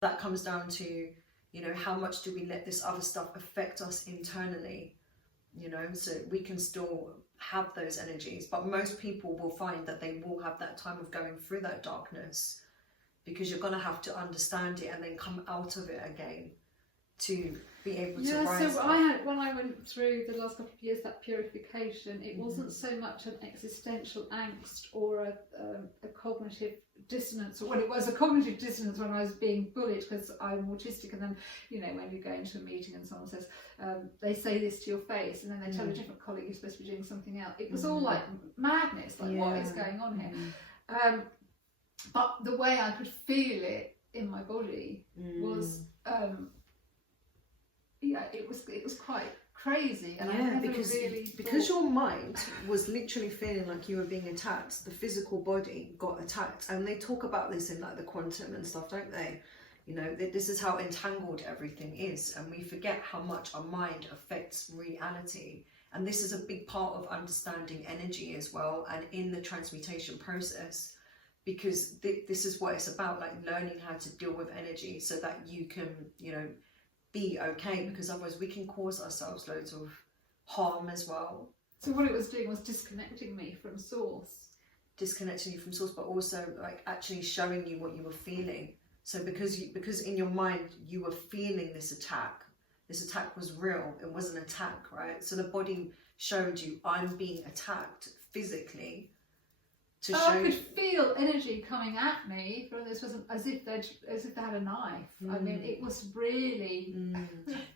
That comes down to, you know, how much do we let this other stuff affect us internally, you know, so we can still have those energies. But most people will find that they will have that time of going through that darkness, because you're going to have to understand it and then come out of it again to be able to rise so up. I had, when I went through the last couple of years, that purification, it wasn't so much an existential angst or a cognitive dissonance, or well, it was a cognitive dissonance when I was being bullied because I'm autistic, and then, you know, when you go into a meeting and someone says, they say this to your face, and then they tell a different colleague you're supposed to be doing something else. It was all like madness, like what is going on here? But the way I could feel it in my body was it was quite crazy, and I never because your mind was literally feeling like you were being attacked. The physical body got attacked, and they talk about this in like the quantum and stuff, don't they? You know, this is how entangled everything is, and we forget how much our mind affects reality. And this is a big part of understanding energy as well, and in the transmutation process, because this is what it's about, like learning how to deal with energy so that you can, you know, be okay, because otherwise we can cause ourselves loads of harm as well. So what it was doing was disconnecting me from source. Disconnecting you from source, but also like actually showing you what you were feeling. So because in your mind you were feeling this attack was real, it was an attack, right? So the body showed you, I'm being attacked physically. I could feel energy coming at me from this, wasn't as if they had a knife. I mean, it was really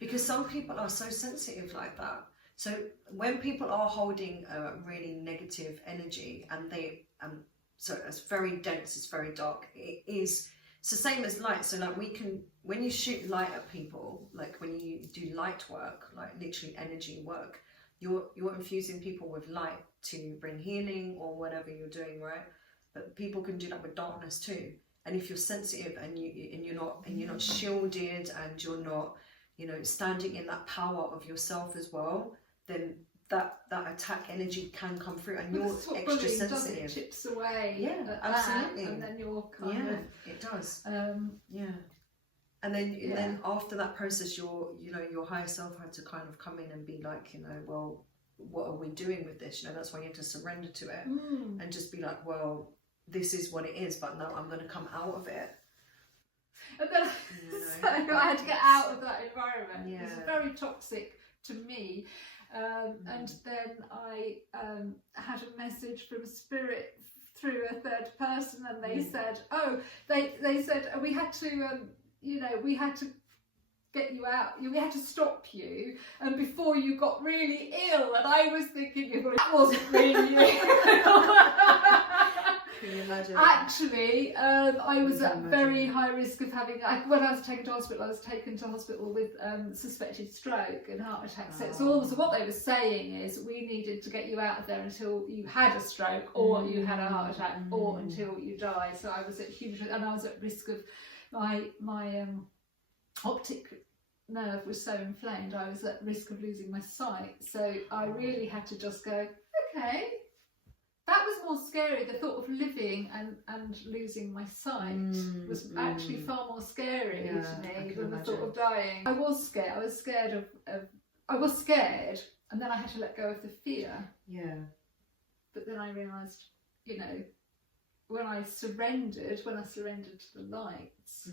because some people are so sensitive like that. So when people are holding a really negative energy, and so it's very dense, it's very dark. It's the same as light. So like when you shoot light at people, like when you do light work, like literally energy work, you're infusing people with light to bring healing or whatever you're doing, right? But people can do that with darkness too. And if you're sensitive and you're not shielded, and you're not, you know, standing in that power of yourself as well, then that attack energy can come through, and you're extra sensitive. It chips away. Yeah, absolutely. And then you're kind of. It does. And then after that process, your higher self had to kind of come in and be like, you know, well, what are we doing with this? You know, that's why you have to surrender to it and just be like, well, this is what it is, but now I'm going to come out of it. And then so I had to get out of that environment. It was very toxic to me. And then I had a message from Spirit through a third person, and they said, they said we had to, we had to get you out, we had to stop you, and before you got really ill. And I was thinking, well, it wasn't really you. Can you imagine? Actually, I was at very high risk of having, when I was taken to hospital, I was taken to hospital with suspected stroke and heart attack. So what they were saying is we needed to get you out of there until you had a stroke, or you had a heart attack, or until you died. So I was at huge risk, and I was at risk of my optic nerve was so inflamed, I was at risk of losing my sight. So I really had to just go, okay. That was more scary. The thought of living and losing my sight was actually far more scary to me than the thought of dying. I was scared. I was scared, and then I had to let go of the fear. Yeah. But then I realised, you know, when I surrendered to the lights.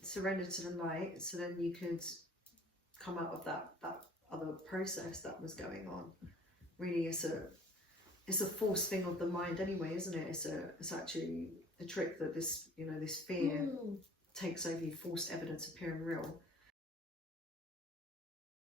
Surrender to the light, so then you could come out of that other process that was going on. Really, it's a false thing of the mind anyway, isn't it? It's actually a trick that this fear takes over you, false evidence appearing real.